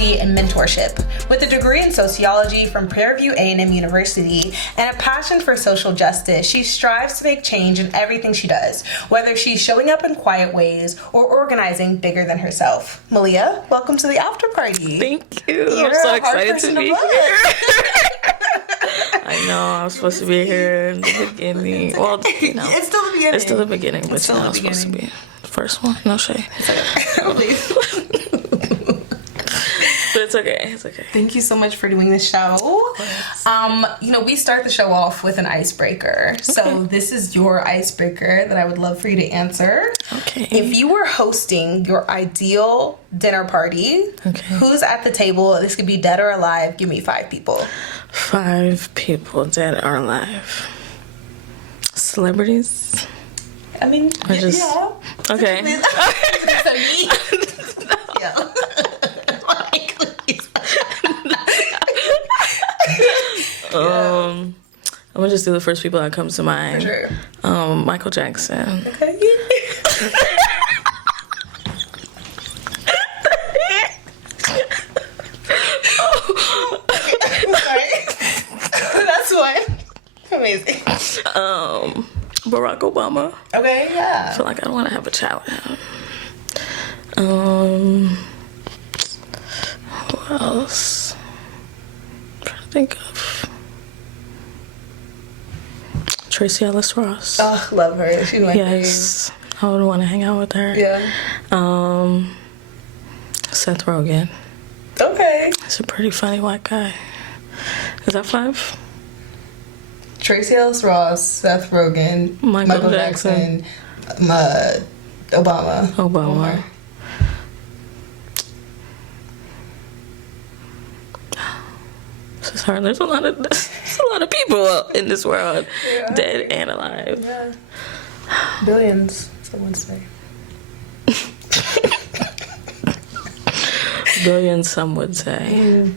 advocacy, and mentorship. With a degree in sociology from Prairie View A&M University and a passion for social justice, she strives to make change in everything she does, whether she's showing up in quiet ways or organizing bigger than herself. Malia, welcome to the after party. Thank you. You're I'm so excited to be here. I know, I was supposed to be here in the beginning. Well, you know, it's still the beginning. It's still the beginning, but you know, it's supposed to be the first one. No shade. But it's okay. It's okay. Thank you so much for doing the show. We start the show off with an icebreaker. Okay. So this is your icebreaker that I would love for you to answer. Okay. If you were hosting your ideal dinner party, who's at the table? This could be dead or alive. Give me 5 people. 5 people, dead or alive. Celebrities? I mean, yeah. Okay. So me? Yeah. I'm gonna just do the first people that comes to mind. For sure. Michael Jackson. Okay. That's one. Amazing. Barack Obama. Okay, yeah. I feel like I don't want to have a child with him. Who else? I'm trying to think of. Tracy Ellis Ross. Oh, love her. She's my Yes, I would want to hang out with her. Yeah. Seth Rogen. Okay. He's a pretty funny white guy. Is that 5? Tracy Ellis Ross, Seth Rogen, Michael Jackson, Obama. Omar. This is hard. There's a lot of people in this world, dead and alive. Yeah. Billions, someone say. Billions, some would say.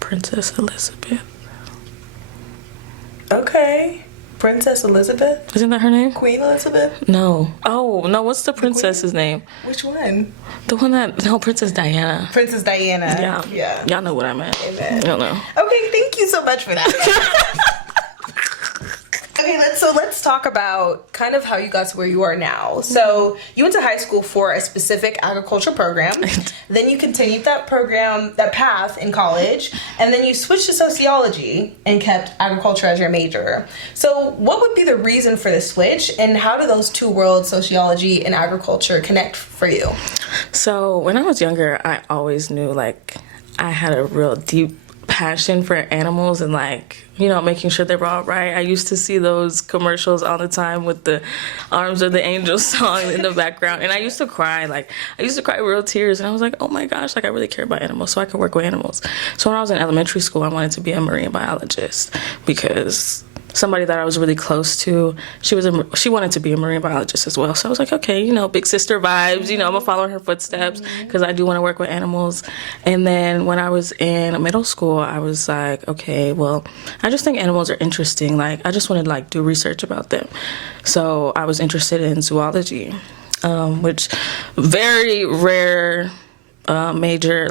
Princess Elizabeth. Okay. Princess Elizabeth? Isn't that her name? Queen Elizabeth? No. Oh, no, what's the princess's name? Which one? The one Princess Diana. Princess Diana. Yeah. Y'all know what I meant. Amen. Y'all know. Okay, thank you so much for that. Okay, let's talk about kind of how you got to where you are now. So you went to high school for a specific agriculture program. Then you continued that path in college, and then you switched to sociology and kept agriculture as your major. So what would be the reason for the switch, and how do those two worlds, sociology and agriculture, connect for you? So when I was younger, I always knew I had a real deep passion for animals and making sure they were all right. I used to see those commercials all the time with the Arms of the Angel song in the background, and I used to cry. I used to cry real tears, and I was like, oh my gosh, I really care about animals, so I could work with animals. So when I was in elementary school, I wanted to be a marine biologist because somebody that I was really close to, she wanted to be a marine biologist as well. So I was like, okay, big sister vibes, I'm gonna follow in her footsteps because I do want to work with animals. And then when I was in middle school, I was like, okay, well, I just think animals are interesting. I just wanted to do research about them. So I was interested in zoology, which very rare major.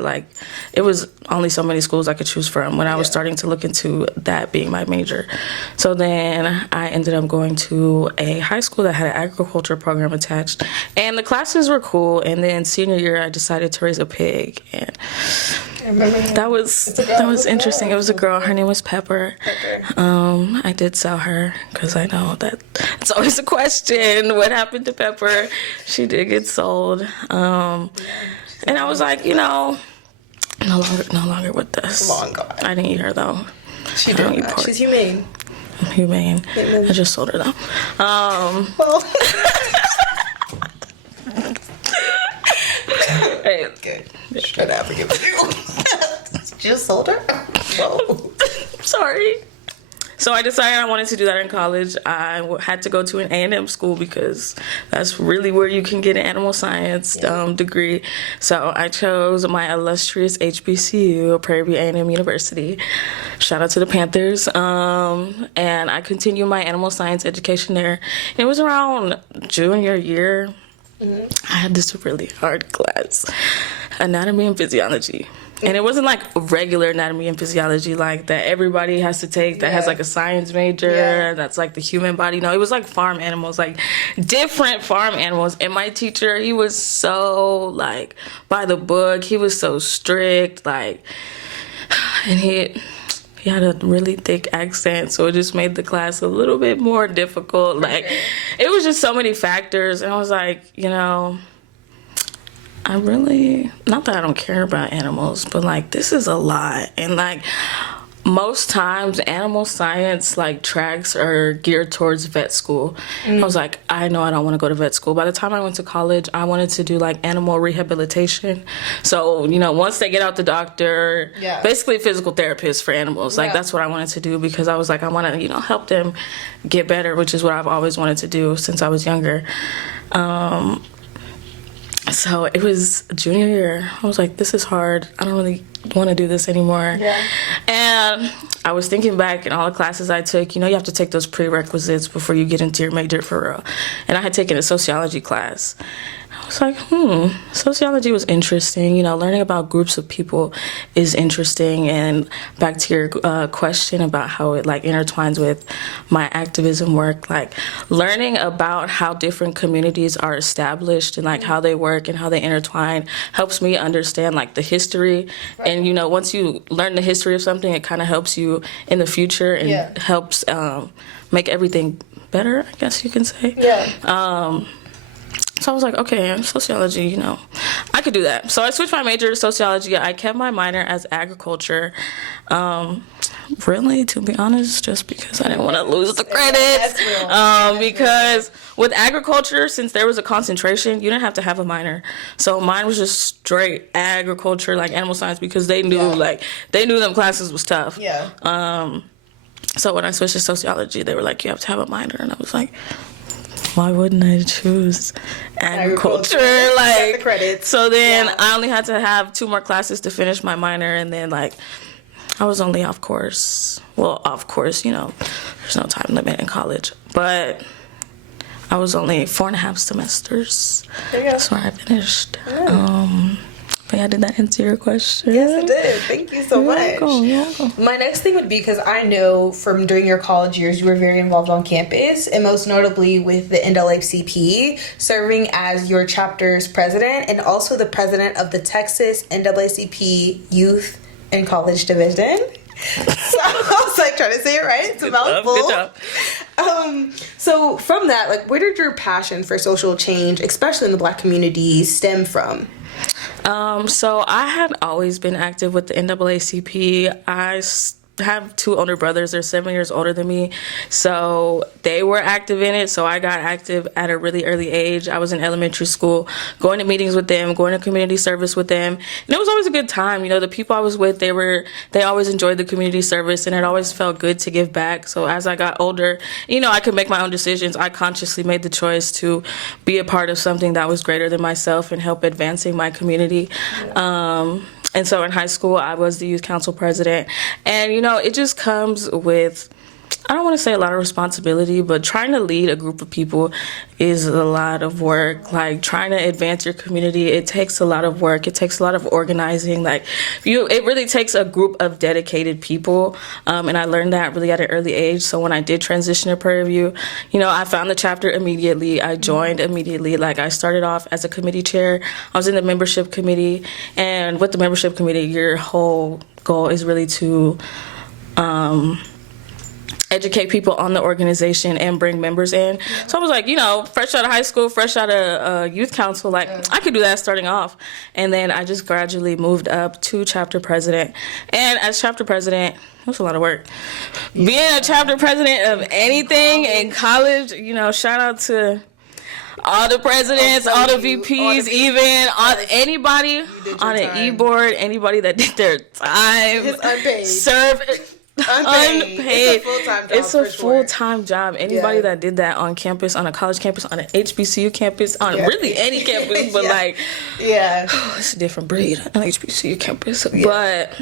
It was only so many schools I could choose from when I was starting to look into that being my major. So then I ended up going to a high school that had an agriculture program attached, and the classes were cool. And then senior year, I decided to raise a pig, and that was interesting. It was a girl. Her name was Pepper. I did sell her because I know that it's always a question. What happened to Pepper? She did get sold. And I was like, no longer with this. Long gone. I didn't eat her though. She did. She's humane. I'm humane. Amen. I just sold her though. Well. Hey, good. Straight out, forgive you. Just sold her. Whoa. Sorry. So I decided I wanted to do that in college. I had to go to an A&M school because that's really where you can get an animal science degree. So I chose my illustrious HBCU, Prairie View A&M University. Shout out to the Panthers. And I continued my animal science education there. It was around junior year. I had this really hard class, anatomy and physiology. And it wasn't like regular anatomy and physiology like that everybody has to take that has like a science major that's like the human body. No, it was like farm animals, like different farm animals. And my teacher, he was so like by the book. He was so strict, like, and he had a really thick accent, so it just made the class a little bit more difficult. Like, it was just so many factors. And I was like, you know, I really, not that I don't care about animals, but like this is a lot. And like most times animal science like tracks are geared towards vet school. I was like, I know I don't want to go to vet school. By the time I went to college, I wanted to do like animal rehabilitation. So, you know, once they get out the doctor, basically physical therapist for animals. Like that's what I wanted to do, because I was like, I want to, you know, help them get better, which is what I've always wanted to do since I was younger. So it was junior year. I was like, this is hard. I don't really want to do this anymore. And I was thinking back in all the classes I took, you know, you have to take those prerequisites before you get into your major for real. And I had taken a sociology class. I was like, sociology was interesting. You know, learning about groups of people is interesting. And back to your question about how it like intertwines with my activism work, like learning about how different communities are established and like how they work and how they intertwine helps me understand like the history. And, you know, once you learn the history of something, it kind of helps you in the future and helps make everything better, I guess you can say. So I was like, okay, sociology, you know, I could do that. So I switched my major to sociology. I kept my minor as agriculture. Really, to be honest, just because I didn't want to lose the credits. Because with agriculture, since there was a concentration, you didn't have to have a minor. So mine was just straight agriculture, like animal science, because they knew, like, they knew them classes was tough. So when I switched to sociology, they were like, you have to have a minor. And I was like, why wouldn't I choose agriculture? Like, the credits. So then I only had to have 2 more classes to finish my minor, and then like I was only off course. Well, off course, you know, there's no time limit in college, but I was only 4.5 semesters. That's where I finished. But yeah, did that answer your question? Yes, it did. Thank you so much. My next thing would be, because I know from during your college years, you were very involved on campus, and most notably with the NAACP, serving as your chapter's president and also the president of the Texas NAACP Youth and College Division. So I was like trying to say it right. It's a mouthful. Good job. So from that, like, where did your passion for social change, especially in the Black community, stem from? So I had always been active with the NAACP. I have 2 older brothers. They're 7 years older than me. So they were active in it. So I got active at a really early age. I was in elementary school, going to meetings with them, going to community service with them. And it was always a good time. You know, the people I was with, they always enjoyed the community service, and it always felt good to give back. So as I got older, you know, I could make my own decisions. I consciously made the choice to be a part of something that was greater than myself and help advancing my community. And so in high school, I was the youth council president. And, you know, it just comes with, I don't want to say a lot of responsibility, but trying to lead a group of people is a lot of work. Like, trying to advance your community, it takes a lot of work. It takes a lot of organizing. Like, it really takes a group of dedicated people. And I learned that really at an early age. So when I did transition to Prairie View, you know, I found the chapter immediately. I joined immediately. Like, I started off as a committee chair. I was in the membership committee. And with the membership committee, your whole goal is really to educate people on the organization and bring members in. So I was like, you know, fresh out of high school, fresh out of youth council, like I could do that starting off. And then I just gradually moved up to chapter president. And as chapter president, it was a lot of work. Being a chapter president of anything in college, you know, shout out to all the presidents, all the VPs, even on anybody on an e-board, anybody that did their time. It's unpaid. Serve unpaid. It's a full-time job. Anybody that did that on campus, on a college campus, on an HBCU campus, on really any campus, but like, it's a different breed on HBCU campus. But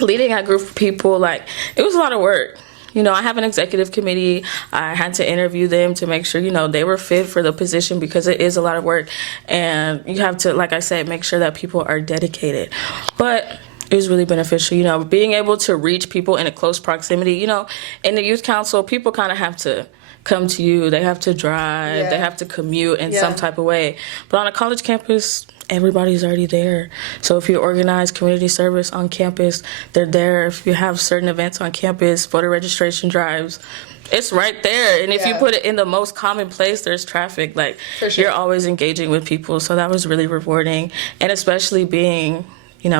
leading a group of people, like, it was a lot of work. I have an executive committee. I had to interview them to make sure, they were fit for the position because it is a lot of work. And you have to, like I said, make sure that people are dedicated. But it was really beneficial, being able to reach people in a close proximity. In the youth council, people kind of have to come to you. They have to drive. They have to commute in some type of way. But on a college campus, everybody's already there. So if you organize community service on campus, they're there. If you have certain events on campus, voter registration drives, it's right there. And if you put it in the most common place, there's traffic. Like, you're always engaging with people. So that was really rewarding. And especially being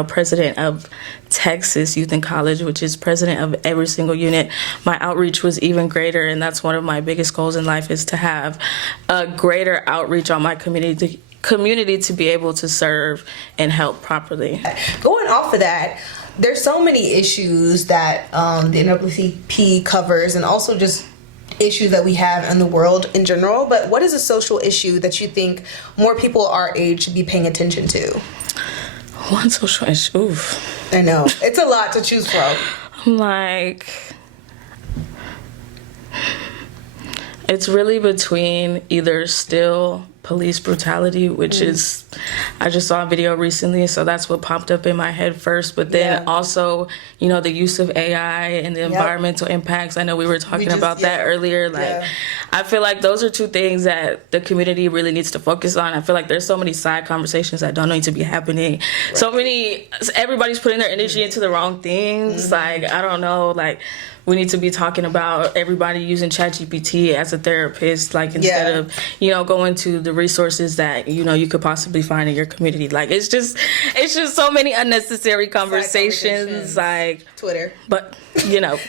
president of Texas Youth in College, which is president of every single unit, my outreach was even greater. And that's one of my biggest goals in life, is to have a greater outreach on my community to be able to serve and help properly. Going off of that, there's so many issues that the NAACP covers, and also just issues that we have in the world in general. But what is a social issue that you think more people our age should be paying attention to? One social issue. Oof. I know. It's a lot to choose from. It's really between either still police brutality, which is, I just saw a video recently, so that's what popped up in my head first. But then also, the use of AI and the environmental impacts. I know we were talking about that earlier. I feel like those are two things that the community really needs to focus on. I feel like there's so many side conversations that don't need to be happening. Everybody's putting their energy into the wrong things. I don't know, we need to be talking about everybody using ChatGPT as a therapist, instead of, going to the resources that, you could possibly find in your community. It's just so many unnecessary conversations. Twitter. But,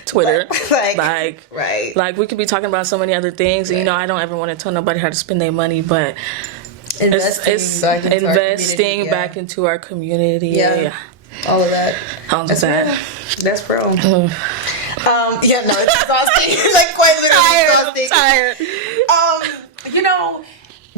Twitter. Right. We could be talking about so many other things. And, I don't ever want to tell nobody how to spend their money, but investing back into our community. Yeah. All of that. That's pro. It's exhausting. Quite literally exhausting. Tired.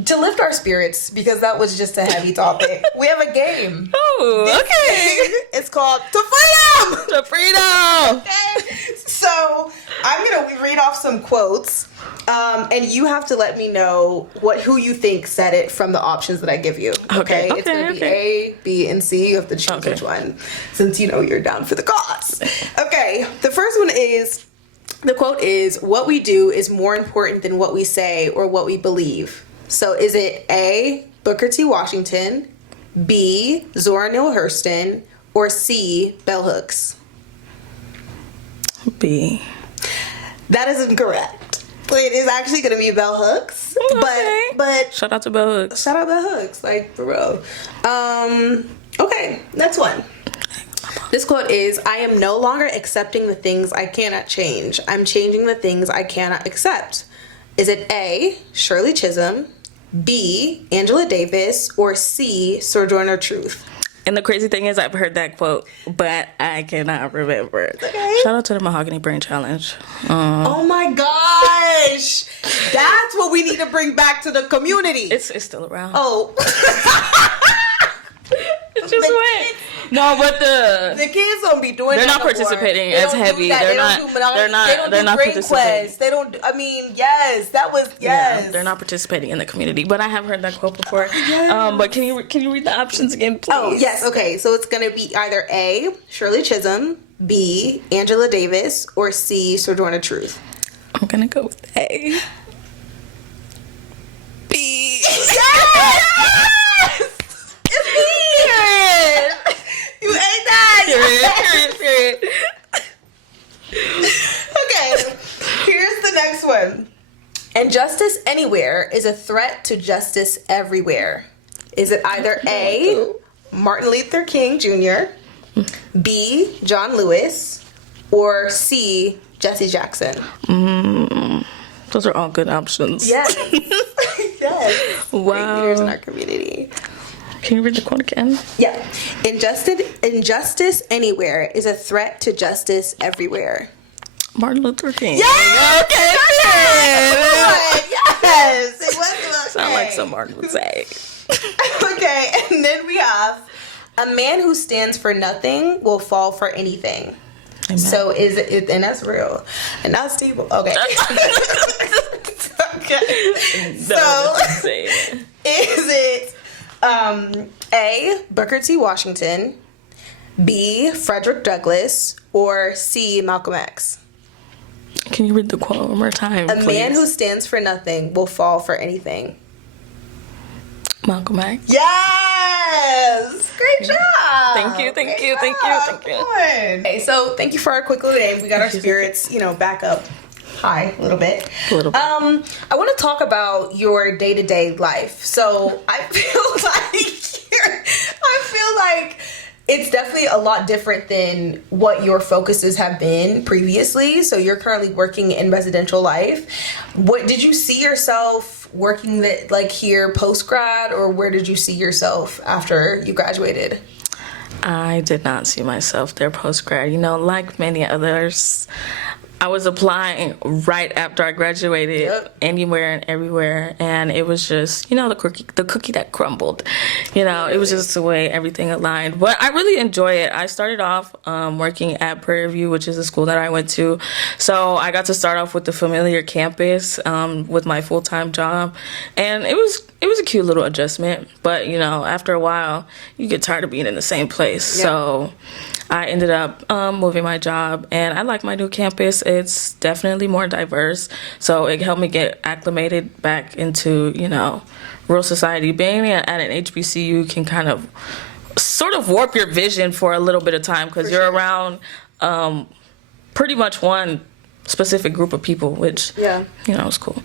To lift our spirits, because that was just a heavy topic, we have a game. Oh, okay. It's called To Freedom! To Freedom! Okay. So, I'm going to read off some quotes, and you have to let me know who you think said it from the options that I give you. Okay? It's going to be A, B, and C. You have to choose which one, since you're down for the cause. Okay, the first one is, the quote is, "What we do is more important than what we say or what we believe." So is it A, Booker T. Washington, B, Zora Neale Hurston, or C, Bell Hooks? B. That is incorrect. It is actually going to be Bell Hooks. Okay. But shout out to Bell Hooks. Shout out Bell Hooks, for real. Okay, next one. This quote is, "I am no longer accepting the things I cannot change. I'm changing the things I cannot accept." Is it A, Shirley Chisholm, B, Angela Davis, or C, Sojourner Truth? And the crazy thing is, I've heard that quote, but I cannot remember. Okay. Shout out to the Mahogany Brain Challenge. Oh my gosh! That's what we need to bring back to the community. It's still around. Oh. It just went. No, but the kids don't be doing. They're not participating as heavy. They're not participating. They don't. I mean, yes, that was yes. Yeah, they're not participating in the community. But I have heard that quote before. Yes. But can you read the options again, please? Oh yes. Okay. So it's gonna be either A, Shirley Chisholm, B, Angela Davis, or C, Sojourner Truth. I'm gonna go with A. B. Yes! It's B! You ate that! Period. Okay, here's the next one. Injustice anywhere is a threat to justice everywhere. Is it either A, Martin Luther King Jr., B, John Lewis, or C, Jesse Jackson? Those are all good options. Yes. Yes. Wow. Great leaders in our community. Can you read the quote again? Yeah. Injustice anywhere is a threat to justice everywhere. Martin Luther King. Yes! Okay. Yes! It was Sound like some Martin would say. Okay, and then we have, a man who stands for nothing will fall for anything. Amen. So is it, and that's real, and that's deep. Okay. Okay. So is it A, Booker T. Washington, B, Frederick Douglass, or C, Malcolm X? Can you read the quote one more time, A please? man who stands for nothing will fall for anything. Malcolm X. Yes! Great job! Thank you. Good. Okay, so thank you for our quick little game. We got our spirits, back up high a little bit. A little bit. I want to talk about your day-to-day life. So I feel like it's definitely a lot different than what your focuses have been previously. So you're currently working in residential life. What did you see yourself working here post-grad, or where did you see yourself after you graduated? I did not see myself there post-grad. Like many others, I was applying right after I graduated, Yep. anywhere and everywhere, and it was just, the cookie that crumbled. It was just the way everything aligned. But I really enjoy it. I started off working at Prairie View, which is a school that I went to. So I got to start off with the familiar campus with my full-time job, and it was a cute little adjustment. But after a while, you get tired of being in the same place. Yeah. So I ended up moving my job, and I like my new campus. It's definitely more diverse, so it helped me get acclimated back into, real society. Being at an HBCU can kind of sort of warp your vision for a little bit of time, because you're around pretty much one specific group of people, which, is cool.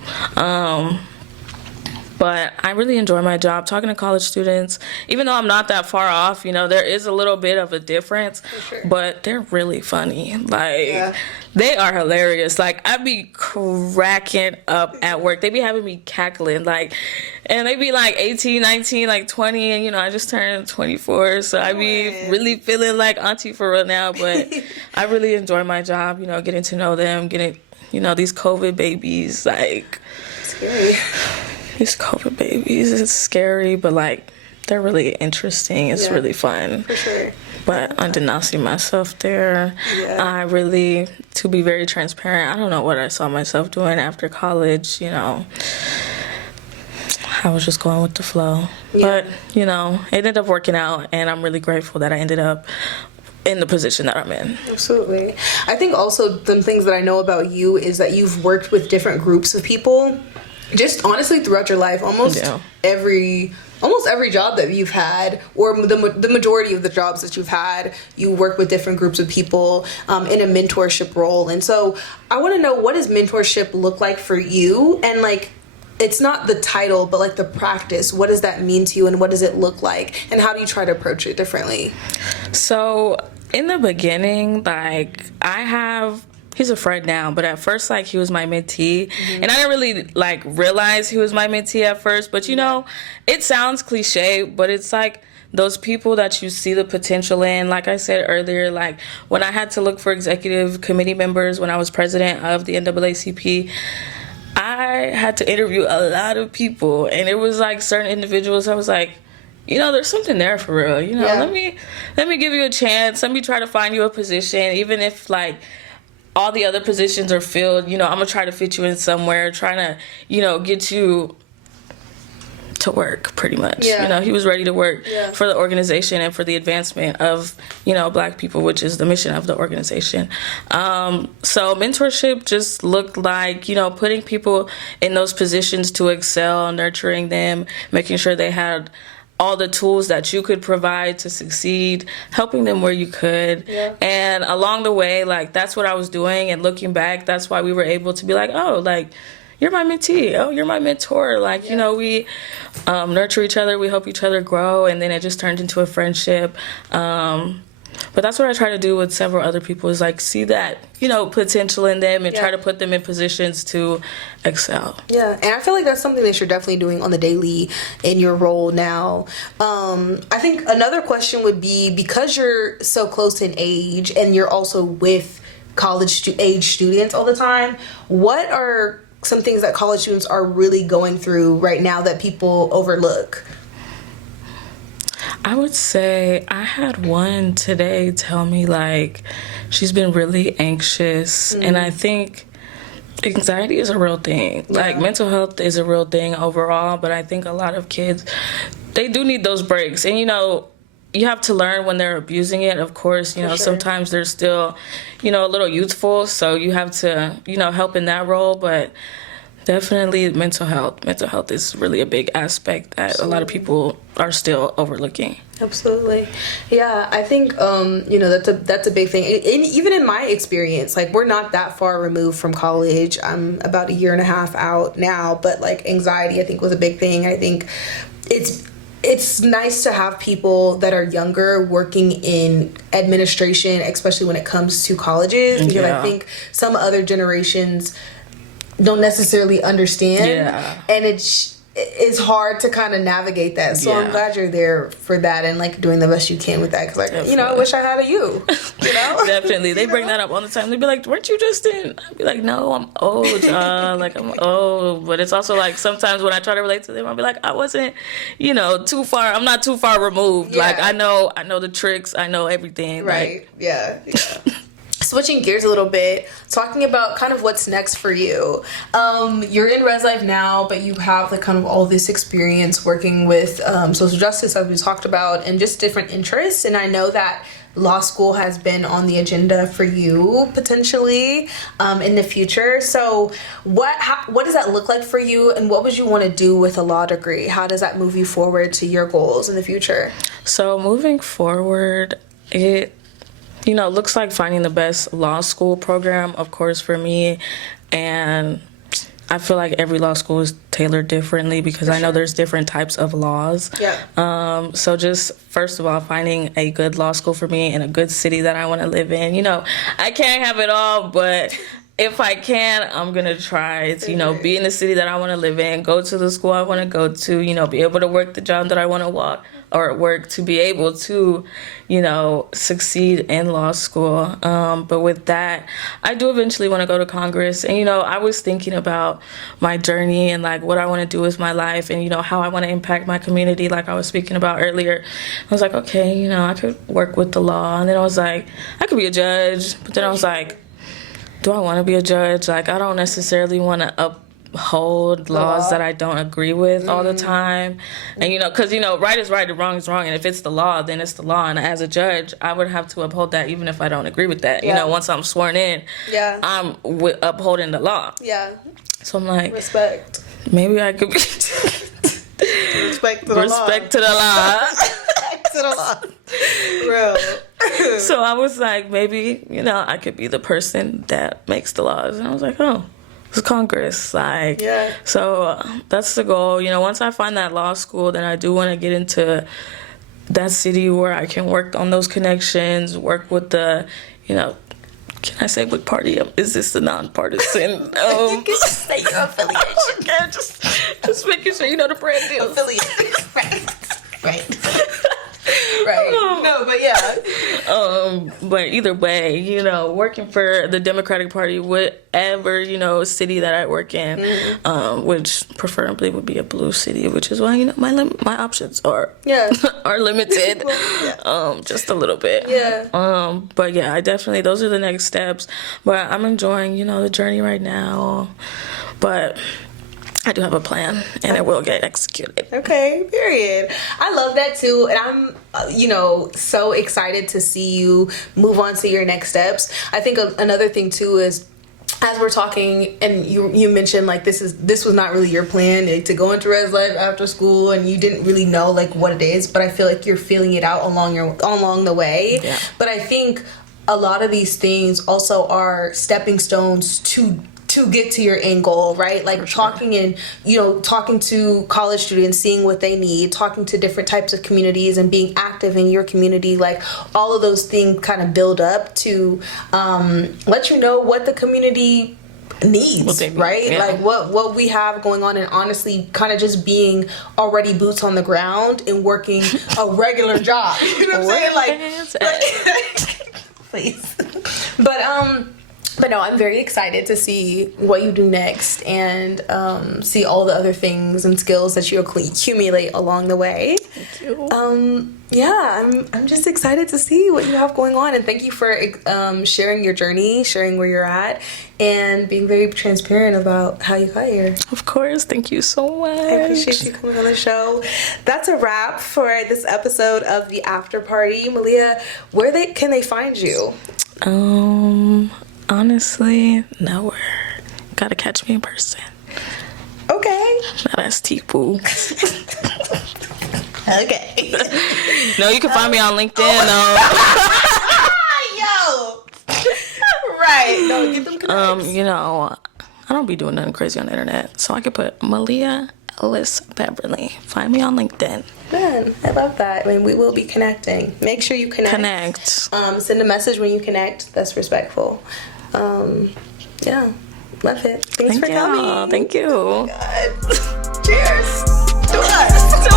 But I really enjoy my job talking to college students. Even though I'm not that far off, there is a little bit of a difference. For sure. But they're really funny. They are hilarious. I be cracking up at work. They be having me cackling. And they be 18, 19, 20. And, I just turned 24. So I be really feeling like auntie for real now. But I really enjoy my job, getting to know them, getting, these COVID babies. Scary. These COVID babies, it's scary, but they're really interesting. It's really fun. For sure. But I did not see myself there. Yeah. I really, to be very transparent, I don't know what I saw myself doing after college. I was just going with the flow. Yeah. But, it ended up working out, and I'm really grateful that I ended up in the position that I'm in. Absolutely. I think also the things that I know about you is that you've worked with different groups of people. Just honestly throughout your life, almost every job that you've had, or the majority of the jobs that you've had, you work with different groups of people in a mentorship role. And so I want to know, what does mentorship look like for you? And it's not the title, but the practice. What does that mean to you, and what does it look like, and how do you try to approach it differently? So in the beginning, he's a friend now, but at first, he was my mentee. Mm-hmm. And I didn't really, realize he was my mentee at first. But, it sounds cliche, but it's, those people that you see the potential in. Like I said earlier, when I had to look for executive committee members when I was president of the NAACP, I had to interview a lot of people. And it was, certain individuals, I was there's something there for real. Let me give you a chance. Let me try to find you a position, even if, all the other positions are filled. I'm going to try to fit you in somewhere, trying to, get you to work, pretty much. Yeah. He was ready to work for the organization and for the advancement of, Black people, which is the mission of the organization. So mentorship just looked like, putting people in those positions to excel, nurturing them, making sure they had all the tools that you could provide to succeed, helping them where you could. Yeah. And along the way, that's what I was doing. And looking back, that's why we were able to be you're my mentee. Oh, you're my mentor. We nurture each other. We help each other grow. And then it just turned into a friendship. But that's what I try to do with several other people, is see that, potential in them, and try to put them in positions to excel. Yeah, and I feel like that's something that you're definitely doing on the daily in your role now. I think another question would be, because you're so close in age and you're also with college age students all the time, what are some things that college students are really going through right now that people overlook? I would say I had one today tell me like she's been really anxious, and I think anxiety is a real thing. Like mental health is a real thing overall, but I think a lot of kids, they do need those breaks. And you have to learn when they're abusing it. Of course, sometimes they're still, a little youthful, so you have to, help in that role, but definitely mental health. Mental health is really a big aspect that a lot of people are still overlooking. Absolutely. Yeah, I think, that's a big thing. Even in my experience, like, we're not that far removed from college. I'm about 1.5 years out now, but, like, anxiety, I think, was a big thing. I think it's nice to have people that are younger working in administration, especially when it comes to colleges, because I think some other generations don't necessarily understand, and it's hard to kind of navigate that. So I'm glad you're there for that and like doing the best you can with that, because I wish I had a you. Definitely. They bring that up all the time. They'd be like, weren't you just in? I'd be like, no, I'm old. Like, I'm old. But it's also like sometimes when I try to relate to them, I'll be like, I wasn't, too far. I'm not too far removed. Like, I know the tricks. I know everything. Right. Like, yeah. Switching gears a little bit, talking about kind of what's next for you. You're in Res Life now, but you have like kind of all this experience working with social justice, as we talked about, and just different interests. And I know that law school has been on the agenda for you potentially in the future. So what does that look like for you, and what would you want to do with a law degree? How does that move you forward to your goals in the future? So moving forward, it looks like finding the best law school program, of course, for me. And I feel like every law school is tailored differently, because I know there's different types of laws. Yeah. So just first of all, finding a good law school for me in a good city that I want to live in. I can't have it all, but if I can, I'm going to try to, be in the city that I want to live in, go to the school I want to go to, be able to work the job that I want to work to be able to, succeed in law school. But with that, I do eventually want to go to Congress. And, I was thinking about my journey and like what I want to do with my life and, how I want to impact my community, like I was speaking about earlier. I was like, okay, I could work with the law. And then I was like, I could be a judge. But then I was like, do I want to be a judge? Like, I don't necessarily want to uphold laws that I don't agree with all the time. And, because, right is right and wrong is wrong. And if it's the law, then it's the law. And as a judge, I would have to uphold that even if I don't agree with that. Once I'm sworn in, I'm upholding the law. Yeah. So I'm like, respect. Maybe I could be... Respect to the law. Respect to the law. Respect to the law. Real. So I was like, maybe, I could be the person that makes the laws. And I was like, oh, it's Congress. Like, so that's the goal. Once I find that law school, then I do want to get into that city where I can work on those connections, work with the, can I say what party? Is this the nonpartisan? You can just say your affiliation. Okay, just making sure the brand deal. Affiliate. Right. Right. No, but yeah. But either way, working for the Democratic Party, whatever, city that I work in, which preferably would be a blue city, which is why, my options are are limited, just a little bit. Yeah. But yeah, those are the next steps. But I'm enjoying, the journey right now. But I do have a plan, and it will get executed. Okay, period. I love that too, and I'm, so excited to see you move on to your next steps. I think another thing too is, as we're talking, and you mentioned like this was not really your plan, like, to go into Res Life after school, and you didn't really know like what it is, but I feel like you're feeling it out along the way. Yeah. But I think a lot of these things also are stepping stones to get to your end goal, right? Like talking to college students, seeing what they need, talking to different types of communities and being active in your community, like all of those things kind of build up to let you know what the community needs, right? Yeah. Like what we have going on, and honestly kind of just being already boots on the ground and working a regular job. You know what I'm saying? Like please. But But no, I'm very excited to see what you do next and see all the other things and skills that you accumulate along the way. Thank you. I'm just excited to see what you have going on, and thank you for sharing your journey, sharing where you're at, and being very transparent about how you got here. Of course, thank you so much. I appreciate you coming on the show. That's a wrap for this episode of The After Party. Malia, where can they find you? Honestly, nowhere. Gotta catch me in person. Okay. Not as T-Boo. Okay. No, you can find me on LinkedIn. Yo. Right. No, get them connects. I don't be doing nothing crazy on the internet, so I could put Malia Ellis-Beverly. Find me on LinkedIn. Man, I love that. I mean, we will be connecting. Make sure you connect. Send a message when you connect. That's respectful. Yeah, love it. Thanks for coming. Thank you. Oh my God. Cheers to us.